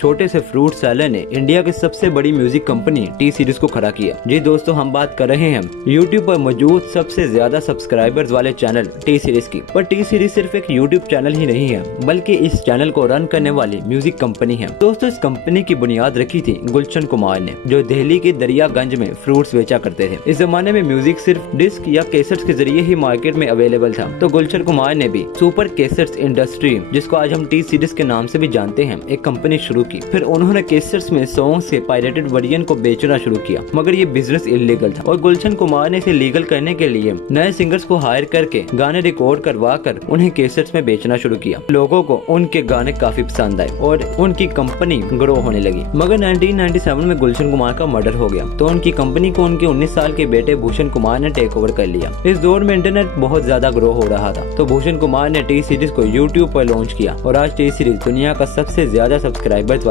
छोटे से fruit seller ने इंडिया की सबसे बड़ी म्यूजिक कंपनी टी सीरीज को खड़ा किया। जी दोस्तों, हम बात कर रहे हैं यूट्यूब पर मौजूद सबसे ज्यादा सब्सक्राइबर्स वाले चैनल टी सीरीज की। पर टी सीरीज सिर्फ एक यूट्यूब चैनल ही नहीं है, बल्कि इस चैनल को रन करने वाली म्यूजिक कंपनी है। दोस्तों, इस कंपनी की बुनियाद रखी थी गुलशन कुमार ने, जो दिल्ली के दरियागंज में फ्रूट्स बेचा करते थे। इस जमाने में म्यूजिक सिर्फ डिस्क या कैसेट्स के जरिए ही मार्केट में अवेलेबल था, तो गुलशन कुमार ने भी सुपर कैसेट्स इंडस्ट्री, जिसको आज हम टी सीरीज के नाम से भी जानते हैं, एक कंपनी शुरू की। फिर उन्होंने कैसेट्स में सॉन्ग्स के पायरेटेड वर्जन को बेचना शुरू किया, मगर ये बिजनेस इलीगल था और गुलशन कुमार ने इसे लीगल करने के लिए नए सिंगर्स को हायर करके गाने रिकॉर्ड करवा कर उन्हें कैसेट्स में बेचना शुरू किया। लोगों को उनके गाने काफी पसंद आए और उनकी कंपनी ग्रो होने लगी। मगर 1997 में गुलशन कुमार का मर्डर हो गया, तो उनकी कंपनी को उनके 19 साल के बेटे भूषण कुमार ने टेक ओवर कर लिया। इस दौर में इंटरनेट बहुत ज्यादा ग्रो हो रहा था, तो भूषण कुमार ने टी सीरीज को यूट्यूब पर लॉन्च किया और आज टी सीरीज दुनिया का सबसे ज्यादा सब्सक्राइबर